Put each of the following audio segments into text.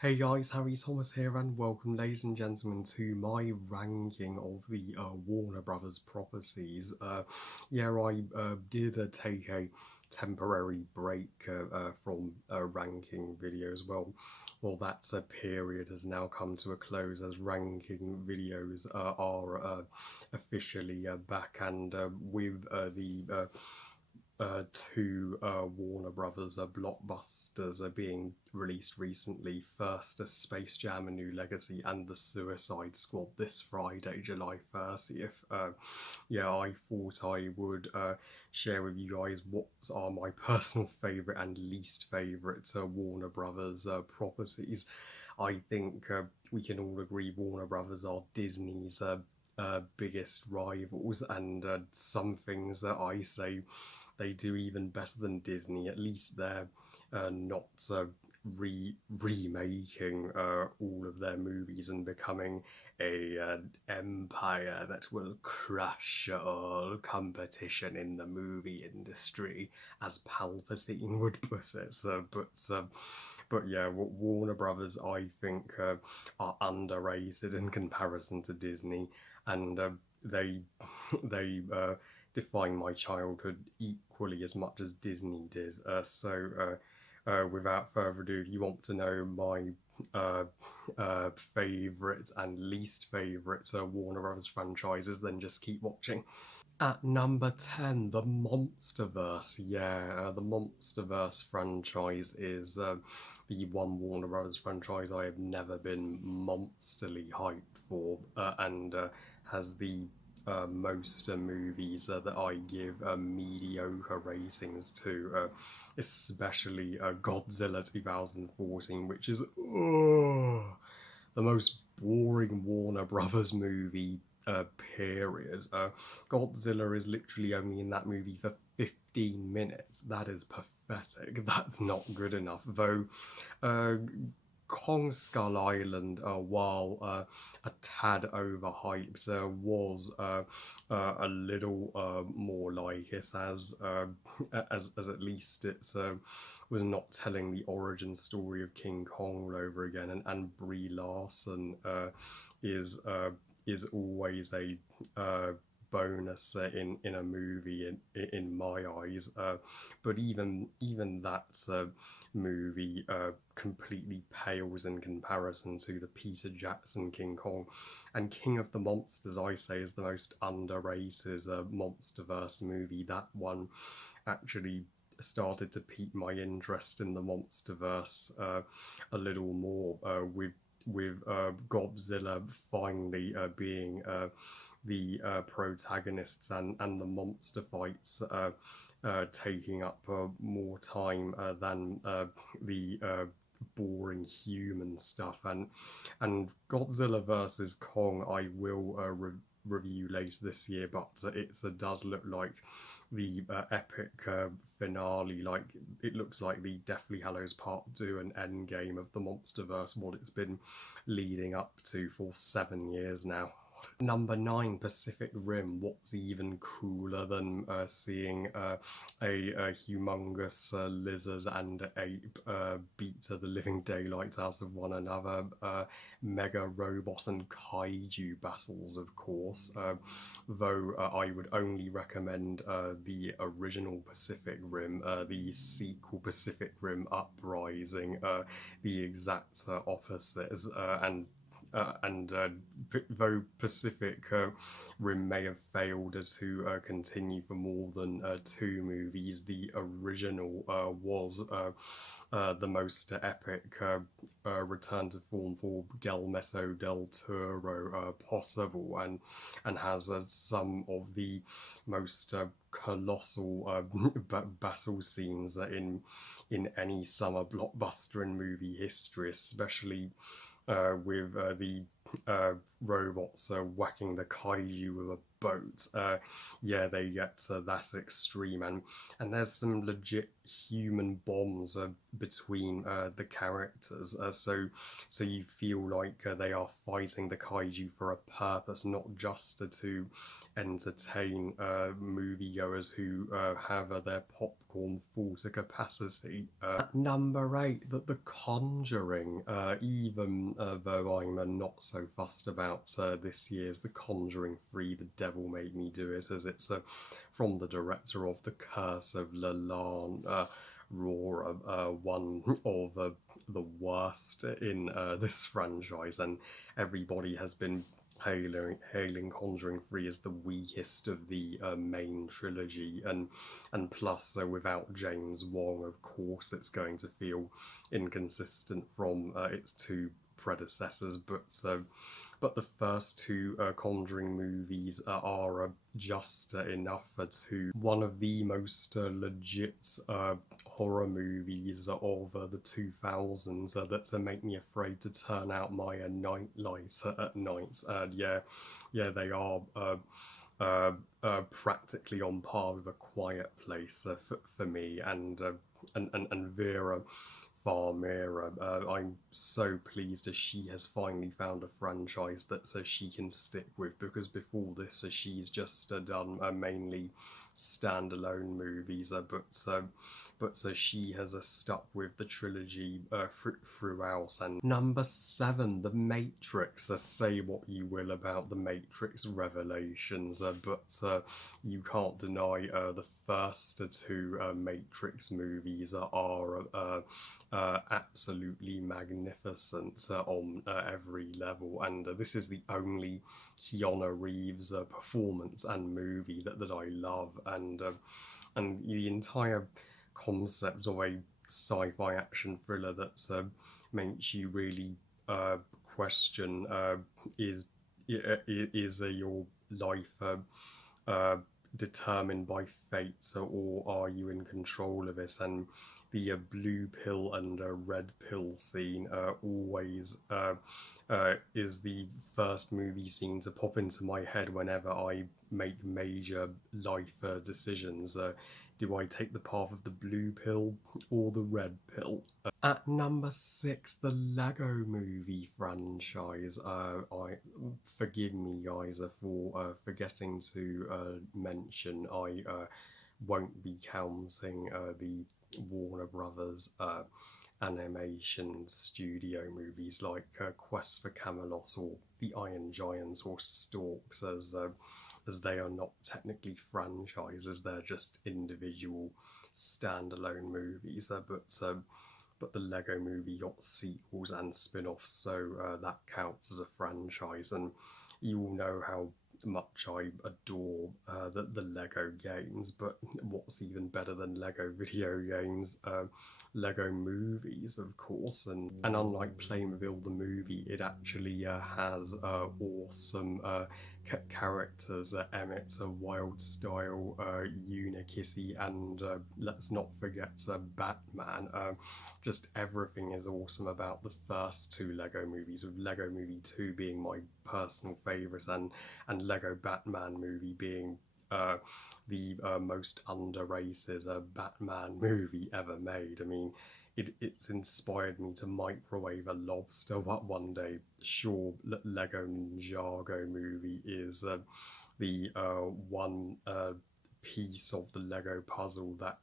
Hey guys, Harry Thomas here, and welcome, ladies and gentlemen, to my ranking of the Warner Brothers properties. I did take a temporary break from ranking videos. Well, that period has now come to a close as ranking videos are officially back, and with the two Warner Brothers blockbusters are being released recently. First, Space Jam: A New Legacy and The Suicide Squad this Friday, July 30th. I thought I would share with you guys what are my personal favourite and least favourite Warner Brothers properties. I think we can all agree Warner Brothers are Disney's biggest rivals, and some things that I say they do even better than Disney. At least they're not remaking all of their movies and becoming a empire that will crush all competition in the movie industry, as Palpatine would put it. But yeah, Warner Brothers, I think, are underrated in comparison to Disney, and they they define my childhood equally as much as Disney did. Without further ado, if you want to know my favourite and least favourite Warner Brothers franchises, then just keep watching. At number 10, the MonsterVerse. The MonsterVerse franchise is the one Warner Brothers franchise I have never been monsterly hyped for, and has the most movies that I give mediocre ratings to, especially Godzilla 2014, which is the most boring Warner Brothers movie period. Godzilla is literally only in that movie for 15 minutes. That is pathetic. That's not good enough. Though uh, Kong Skull Island, while a tad overhyped, was a little more like it, as at least it's was not telling the origin story of King Kong all over again, and Brie Larson is is always a bonus in a movie in my eyes. But even that movie completely pales in comparison to the Peter Jackson King Kong. And King of the Monsters, I say, is the most underrated MonsterVerse movie. That one actually started to pique my interest in the MonsterVerse a little more, with Godzilla finally being the protagonists, and the monster fights taking up more time than the boring human stuff. And Godzilla versus Kong, I will review later this year, but it does look like the epic finale. Like, it looks like the Deathly Hallows Part 2 and Endgame of the MonsterVerse, what it's been leading up to for 7 years now. Number 9, Pacific Rim. What's even cooler than seeing a humongous lizard and ape beat the living daylights out of one another? Mega robot and kaiju battles, of course. Though I would only recommend the original Pacific Rim. The sequel, Pacific Rim Uprising, the exact opposites, and though Pacific Rim may have failed to continue for more than 2 movies, the original was the most epic return to form for Guillermo del Toro possible, and has some of the most colossal battle scenes in any summer blockbuster in movie history, especially with the robots whacking the kaiju with a boat. Yeah, they get that extreme, and there's some legit human bombs between the characters. So you feel like they are fighting the kaiju for a purpose, not just to entertain moviegoers who have their popcorn full to capacity. At number 8, the Conjuring. Even though I'm not so fussed about this year's The Conjuring 3, The Devil Made Me Do It, as it's from the director of The Curse of Lalanne. Rora, one of the worst in this franchise, and everybody has been hailing Conjuring 3 as the weakest of the main trilogy, and plus without James Wong, of course it's going to feel inconsistent from its two predecessors, but the first two Conjuring movies are just enough to one of the most legit horror movies of the 2000s that make me afraid to turn out my night light at night. Yeah, they are practically on par with A Quiet Place for me, and Vera Farmiga. I'm so pleased as she has finally found a franchise that she can stick with, because before this she's just done mainly standalone movies, but she has stuck with the trilogy throughout. And number 7, The Matrix. Say what you will about the Matrix Revelations, but you can't deny the first two Matrix movies are absolutely magnificent on every level, and this is the only Keanu Reeves performance and movie that I love, and the entire concept of a sci-fi action thriller that makes you really question is your life determined by fate, or are you in control of it? And the blue pill and red pill scene always is the first movie scene to pop into my head whenever I make major life decisions. Do I take the path of the blue pill or the red pill? At number 6, the Lego Movie franchise. Forgive me, guys, for forgetting to mention I won't be counting the Warner Brothers animation studio movies like Quest for Camelot or The Iron Giant or Storks, as they are not technically franchises, they're just individual standalone movies. But the Lego Movie got sequels and spin-offs, so that counts as a franchise. And you all know how much I adore the Lego games, but what's even better than Lego video games? Lego movies, of course, and unlike Playmobil the movie, it actually has awesome characters, Emmett, Wildstyle, Unikitty, and let's not forget Batman. Just everything is awesome about the first two Lego movies, with Lego Movie 2 being my personal favourite, and Lego Batman movie being the most underrated Batman movie ever made. I mean, it's inspired me to microwave a lobster one day. Sure, Lego Ninjago movie is the one piece of the Lego puzzle that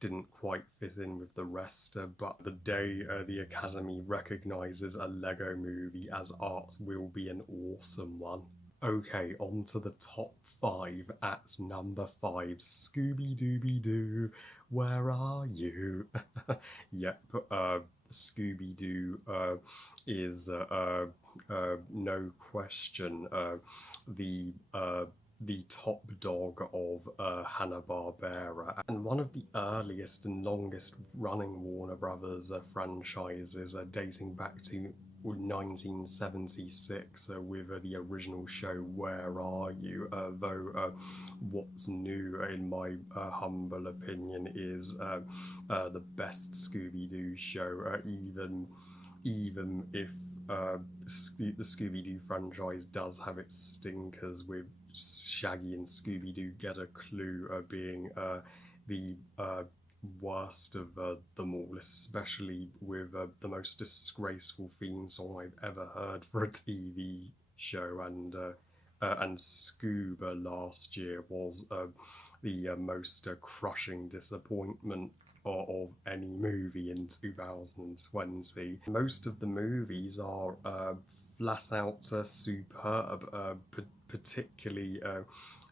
didn't quite fit in with the rest, but the day the Academy recognises a Lego movie as art will be an awesome one. Okay, on to the top 5. At number 5, Scooby Doo, where are you? Yep, Scooby Doo is no question the top dog of Hanna-Barbera, and one of the earliest and longest running Warner Brothers franchises, dating back to 1976 with the original show Where Are You? Though what's new, in my humble opinion, is the best Scooby-Doo show, even even if the Scooby Doo franchise does have its stinkers, with Shaggy and Scooby Doo Get a Clue being the worst of them all, especially with the most disgraceful theme song I've ever heard for a TV show, and Scuba last year was the most crushing disappointment of any movie in 2020. Most of the movies are flat out superb, particularly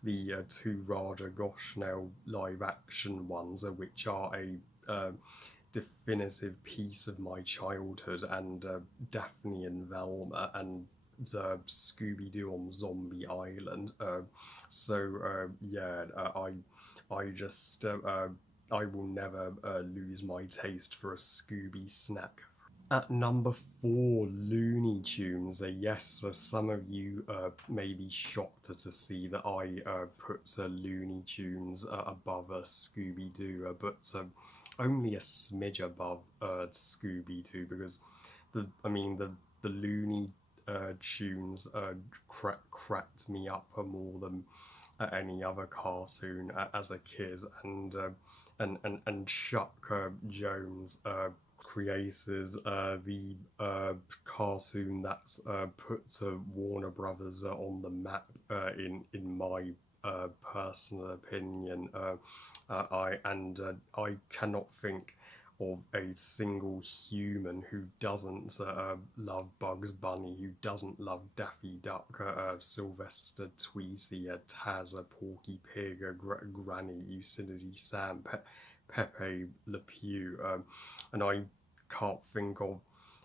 the two Raja Goshnell live action ones, which are a definitive piece of my childhood, and Daphne and Velma and Scooby Doo on Zombie Island. I just I will never lose my taste for a Scooby snack. At number 4, Looney Tunes. Yes, some of you may be shocked to see that I put Looney Tunes above Scooby Doo, but only a smidge above Scooby Doo, because the Looney Tunes cracked me up more than any other cartoon as a kid, and Chuck Jones creators the cartoon that's put Warner Brothers on the map, in my personal opinion. I cannot think of a single human who doesn't love Bugs Bunny, who doesn't love Daffy Duck, Sylvester Tweety, Taz, Porky Pig, Granny, Yosemite Sam, Pepe Le Pew, and I can't think of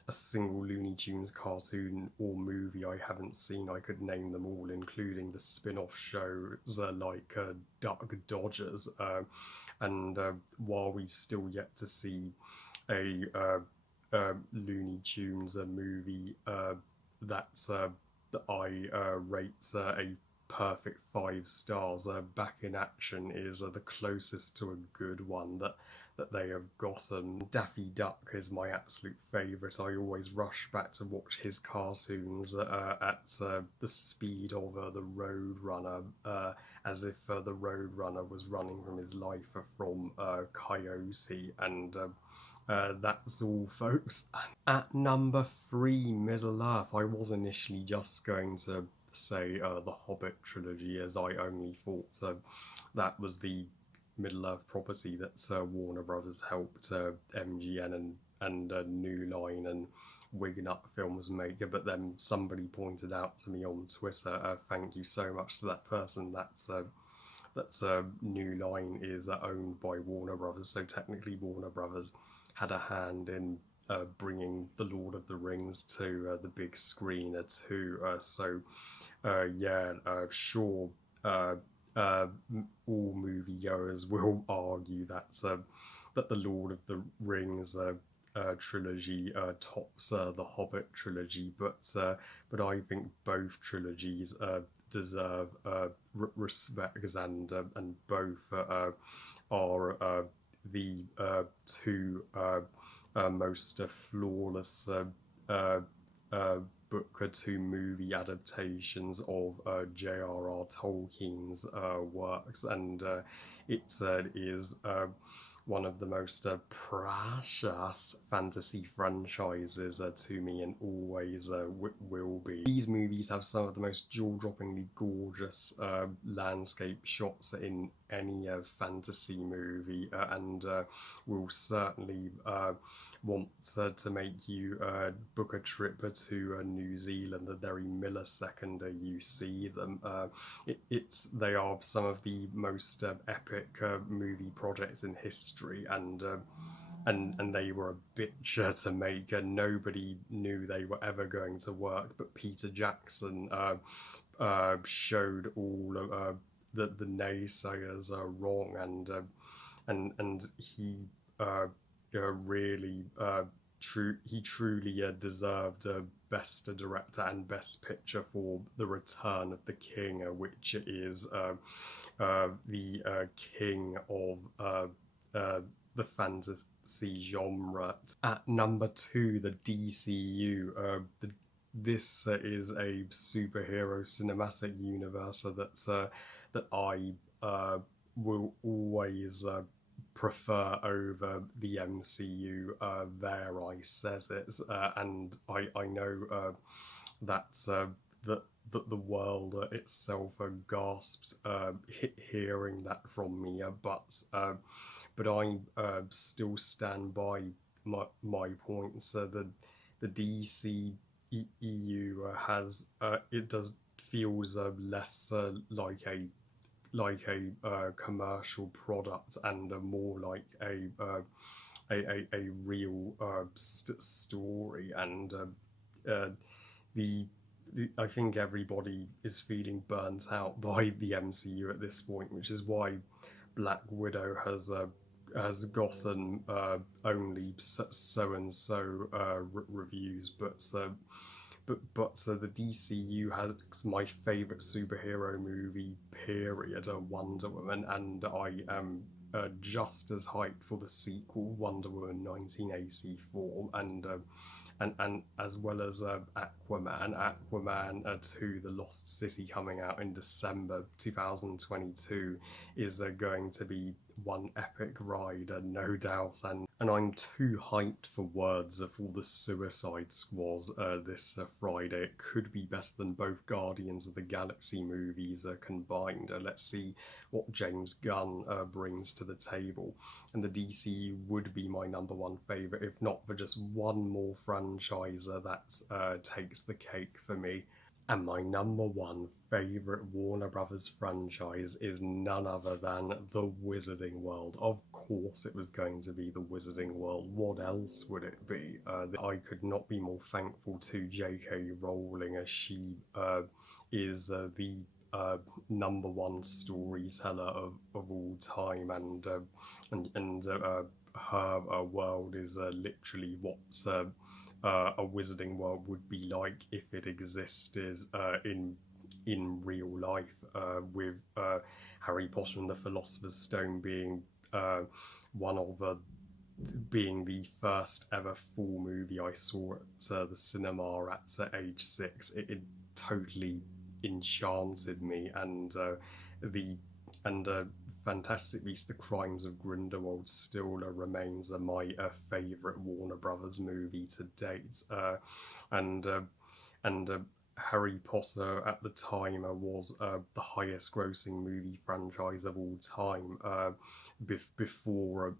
a single Looney Tunes cartoon or movie I haven't seen. I could name them all, including the spin-off shows like Duck Dodgers. And while we've still yet to see a Looney Tunes movie that I rate a perfect 5 stars, Back in Action is the closest to a good one that they have gotten. Daffy Duck is my absolute favourite. I always rush back to watch his cartoons at the speed of the Roadrunner, as if the Roadrunner was running from his life from Coyote. And that's all, folks. At number 3, Middle-earth. I was initially just going to say the Hobbit trilogy, as I only thought that was the Middle-earth property that Warner Brothers helped MGM and New Line and Wignut Films make. But then somebody pointed out to me on Twitter, thank you so much to that person, that's New Line is owned by Warner Brothers, so technically Warner Brothers had a hand in bringing The Lord of the Rings to the big screen too. Sure. All moviegoers will argue that the Lord of the Rings trilogy tops the Hobbit trilogy, but I think both trilogies deserve respect, and both are the two most flawless book to movie adaptations of J.R.R. Tolkien's works, and it is one of the most precious fantasy franchises to me, and always will be. These movies have some of the most jaw-droppingly gorgeous landscape shots in any fantasy movie, and will certainly want to make you book a trip to New Zealand the very millisecond you see them. They are some of the most epic movie projects in history, and they were a bitch to make, and nobody knew they were ever going to work. But Peter Jackson showed all of the naysayers wrong, and he really he truly deserved Best Director and Best Picture for The Return of the King, which is the king of the genre. At number 2, the DCU. This is a superhero cinematic universe that I will always prefer over the MCU. There, I says it, and I know that's that the world itself gasped hearing that from me, but I still stand by my points. The DCEU has it does feels less like a commercial product and more like a real story, and uh, the I think everybody is feeling burnt out by the MCU at this point, which is why Black Widow has gotten only so and so reviews, but the DCU has my favorite superhero movie period, Wonder Woman, and I am just as hyped for the sequel, Wonder Woman 1984, and as well as Aquaman 2, The Lost City, coming out in December 2022, is going to be one epic ride, no doubt. And I'm too hyped for words for the Suicide Squad this Friday. It could be better than both Guardians of the Galaxy movies combined. Let's see what James Gunn brings to the table. And the DCU would be my number one favourite, if not for just one more franchise that takes the cake for me. And my number one favourite Warner Brothers franchise is none other than The Wizarding World. Of course it was going to be The Wizarding World. What else would it be? I could not be more thankful to J.K. Rowling, as she is the number one storyteller of all time, and her world is literally what a Wizarding World would be like if it existed in real life, with Harry Potter and the Philosopher's Stone one of being the first ever full movie I saw at the cinema at age 6. It totally enchanted me, and the and Fantastic Beasts: The Crimes of Grindelwald still remains my favourite Warner Brothers movie to date, and Harry Potter at the time was the highest grossing movie franchise of all time, before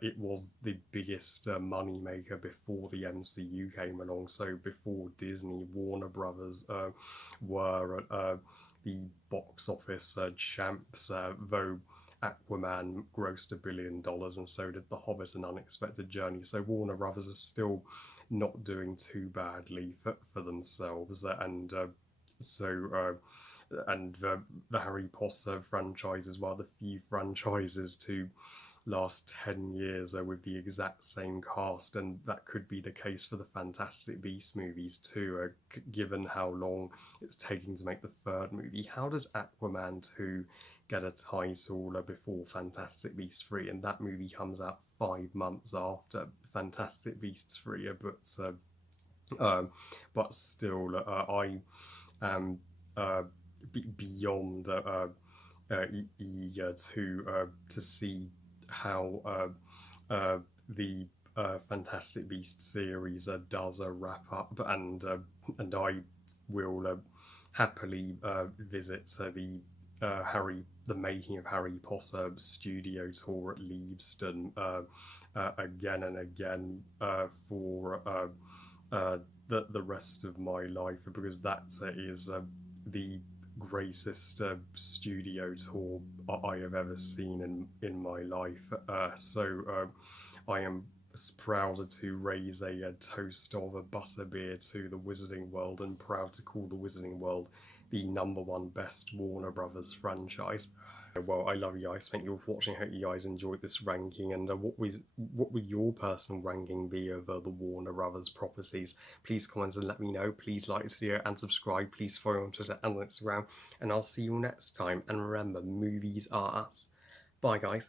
it was the biggest money maker before the MCU came along. So before Disney, Warner Brothers were the box office champs, though Aquaman grossed $1 billion, and so did The Hobbit: An Unexpected Journey. So Warner Brothers are still not doing too badly for themselves, and the Harry Potter franchise is one of the few franchises to last 10 years with the exact same cast, and that could be the case for the Fantastic Beasts movies too, given how long it's taking to make the third movie. How does Aquaman 2 get a title before Fantastic Beasts 3, and that movie comes out 5 months after Fantastic Beasts 3, but still, I am beyond eager to see how the Fantastic Beasts series does wrap up, and I will happily visit the making of Harry Potter studio tour at Leavesden again and again for the rest of my life, because that is the greatest studio tour I have ever seen in my life. So I am proud to raise a toast of a butterbeer to the Wizarding World, and proud to call the Wizarding World the number one best Warner Brothers franchise. Well, I love you guys. Thank you for watching. I hope you guys enjoyed this ranking. And what would your personal ranking be of the Warner Brothers properties? Please comment and let me know. Please like this video and subscribe. Please follow on Twitter and on Instagram. And I'll see you next time. And remember, movies are us. Bye, guys.